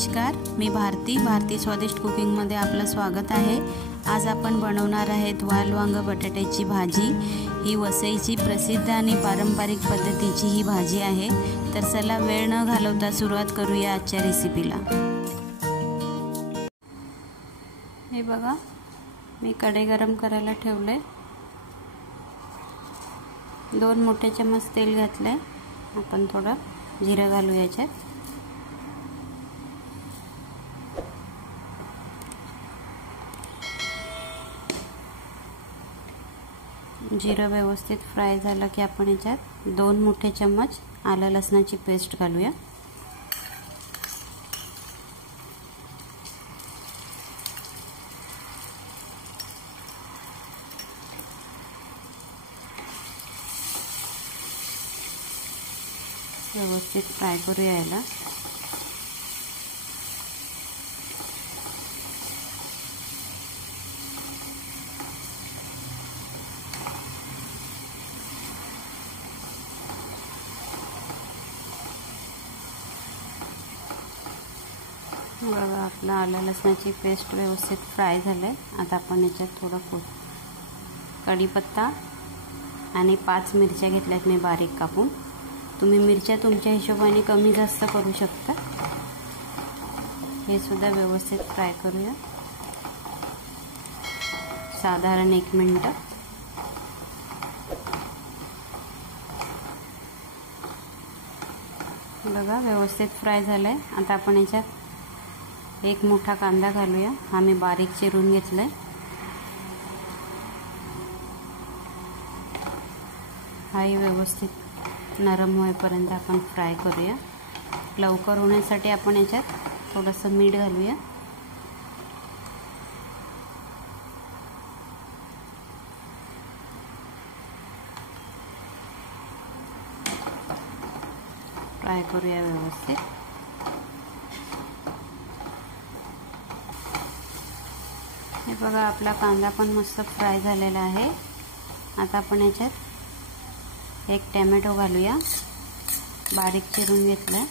नमस्कार, मी भारती स्वादिष्ट कुकिंगमध्ये आपलं स्वागत आहे। आज आपण बनवणार आहेत वाल वांग बटाट्याची भाजी। ही वसईची प्रसिद्ध आणि पारंपरिक पद्धतीची ही भाजी आहे। तर चला वेळ न घालवता सुरुवात करूया आजच्या रेसिपीला। हे बघा, मी कढई गरम करायला ठेवले। 2 मोठे चम्मच तेल घातले। आपण थोडं जिरं घालू याच्यात। जिरं व्यवस्थित फ्राय झालं की आपण याच्यात 2 मोठे चम्मच आलं लसणाची पेस्ट घालूया। व्यवस्थित फ्राय करूया याला। बघा, आपला आलं लसणाची पेस्ट व्यवस्थित फ्राय झालंय। आता आपण याच्यात थोडं कढीपत्ता आणि 5 मिरच्या घेतल्यात मी बारीक कापून। तुम्ही मिरच्या तुमच्या हिशोबाने कमी जास्त करू शकता। हे सुद्धा व्यवस्थित फ्राय करूया, साधारण 1 मिनिट। बघा, व्यवस्थित फ्राय झालंय। आता आपण याच्यात 1 मोठा कांदा घालूया। हा मी बारीक चिरून घेतलाय। हाही व्यवस्थित नरम होईपर्यंत आपण फ्राय करूया। लवकर होण्यासाठी आपण याच्यात थोडंसं मीठ घालूया। फ्राय करूया व्यवस्थित। हे बघा, आपला कांदा पण मस्त फ्राय झालेला आहे। आता आपण याच्यात 1 टोमॅटो घालूया, बारीक चिरून घेतलाय।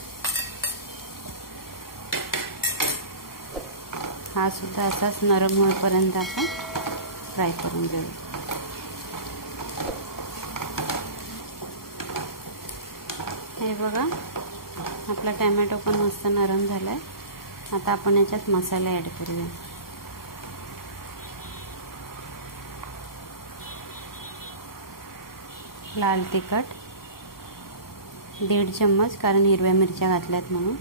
हा सुद्धा असाच नरम होईपर्यंत आपण फ्राय करून घेऊया। हे बघा, आपला टोमॅटो पण मस्त नरम झालाय। आता आपण याच्यात मसाले ऍड करूया। लाल तिखट 1.5 चम्मच, कारण हिरव्या मिरच्या घातल्यात म्हणून।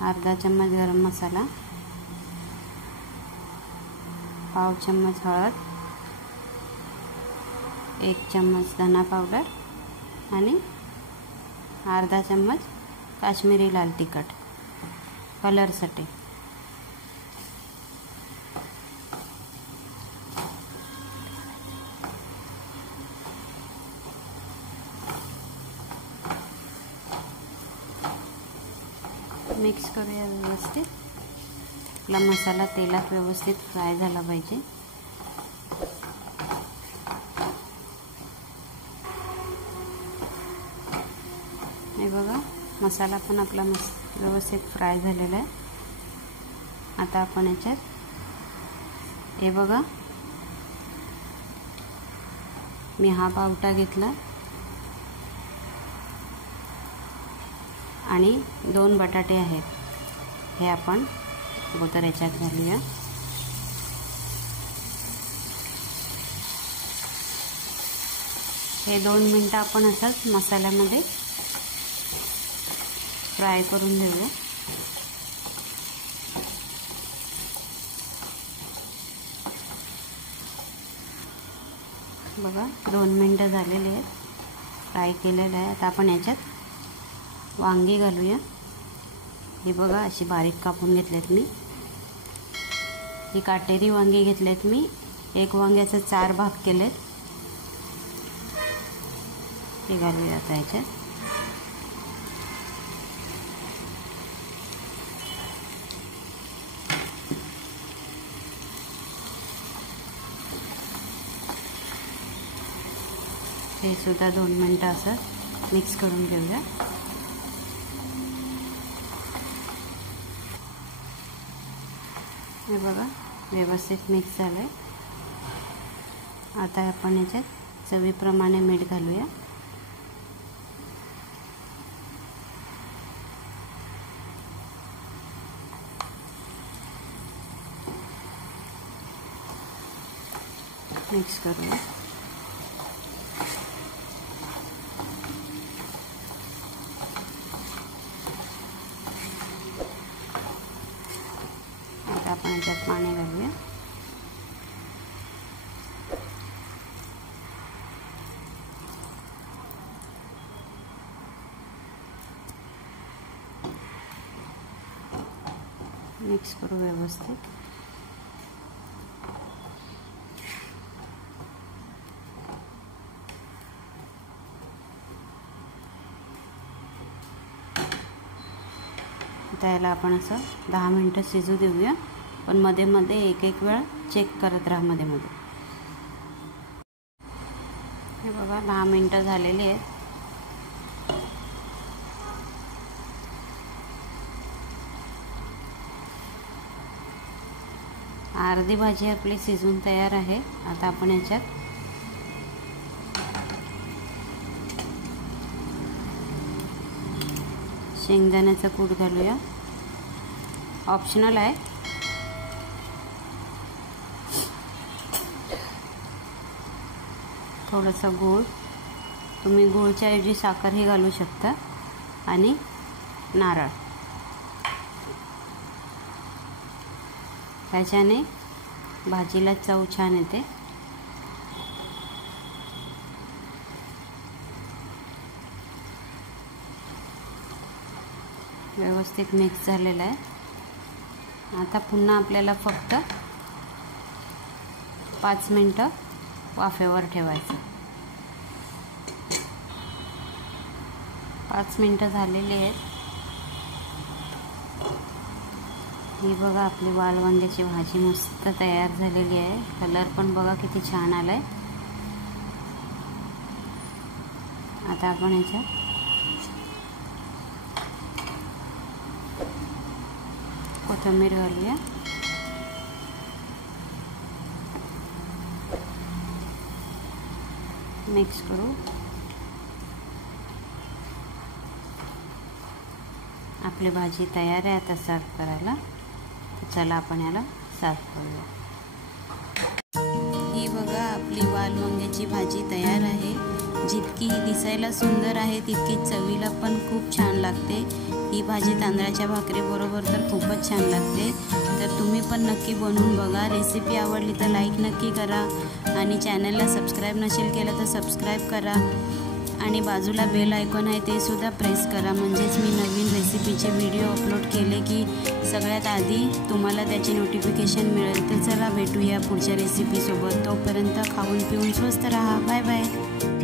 अर्धा चम्मच गरम मसाला, पाव चम्मच हळद, 1 चम्मच धना पावडर आणि अर्धा चम्मच काश्मीरी लाल तिखट कलरसाठी। मिक्स करूया व्यवस्थित। आपला मसाला तेलात व्यवस्थित फ्राय झाला पाहिजे। हे बघा, मसाला पण आपला मस्त व्यवस्थित फ्राय झालेला आहे। आता आपण याच्यात हे बघा, मी हा पावटा घेतला आणि 2 बटाटे आहेत। हे आपण अगोदर याच्यात घालूया। हे 2 मिनिटं आपण असंच मसाल्यामध्ये फ्राय करून घेऊया। बघा, 2 मिनिटं झालेले आहेत, फ्राय केलेलं आहे। आता आपण याच्यात वांगी घालूया। हे बघा, अशी बारीक कापून घेतलेत मी। ही काटेरी वांगी घेतलेत मी। 1 वांग्याचे 4 भाग केलेत। हे घालूया आता याच्यात। हे सुद्धा 2 मिनिटं असं मिक्स करून घेऊया। हे बघा व्यवस्थित मिक्स झालं आहे. आता आपण याच्यात चवीप्रमाणे मीठ घालूया. मिक्स करूया. आता आपण याच्यात पाणी घालूया. मिक्स करू व्यवस्थित. त्याला आपण असं 10 मिनिटं शिजू देऊया. पण मध्ये मध्ये एक वेळा चेक करत राहा मध्ये मध्ये. हे बघा 10 मिनिटं झालेली आहेत. अर्धी भाजी आपली शिजून तयार आहे. आता आपण याच्यात शेंगदाण्याचा कूट घालूया. ऑप्शनल आहे. थोडासा गूळ, तुम्ही गूळच्या ऐवजी साखरही घालू शकता, आणि नारळ. ह्याच्याने भाजीला चव छान येते. व्यवस्थित मिक्स झालेला आहे. आता पुन्हा आपल्याला फक्त 5 मिनिटं वाफेवर ठेवायचं. 5 मिनिटं झालेली आहेत. ही बघा आपली वालवांग्याची भाजी मस्त तयार झालेली आहे. कलर पण बघा किती छान आलाय. आता आपण याच्यात कोथिंबीर घालूया. मिक्स करू. आपली भाजी तयार आहे आता सर्व करायला. तर चला आपण याला सर्व करूया. ही बघा आपली वालवांग्याची भाजी तयार आहे. जितकी ही दिसायला सुंदर आहे तितकी चवीला पण खूप छान लागते. ही भाजी तांदळाच्या भाकरीबरोबर तर खूपच छान लागते. तर तुम्ही पण नक्की बनवून बघा. रेसिपी आवडली तर लाईक नक्की करा, आणि चॅनलला सबस्क्राईब नसेल केलं तर सबस्क्राईब करा, आणि बाजूला बेल आयकॉन आहे ते सुद्धा प्रेस करा. म्हणजेच मी नवीन रेसिपीचे व्हिडिओ अपलोड केले की सगळ्यात आधी तुम्हाला त्याची नोटिफिकेशन मिळेल. तर चला भेटूया पुढच्या रेसिपीसोबत. तोपर्यंत खाऊन पिऊन स्वस्त राहा. Bye bye.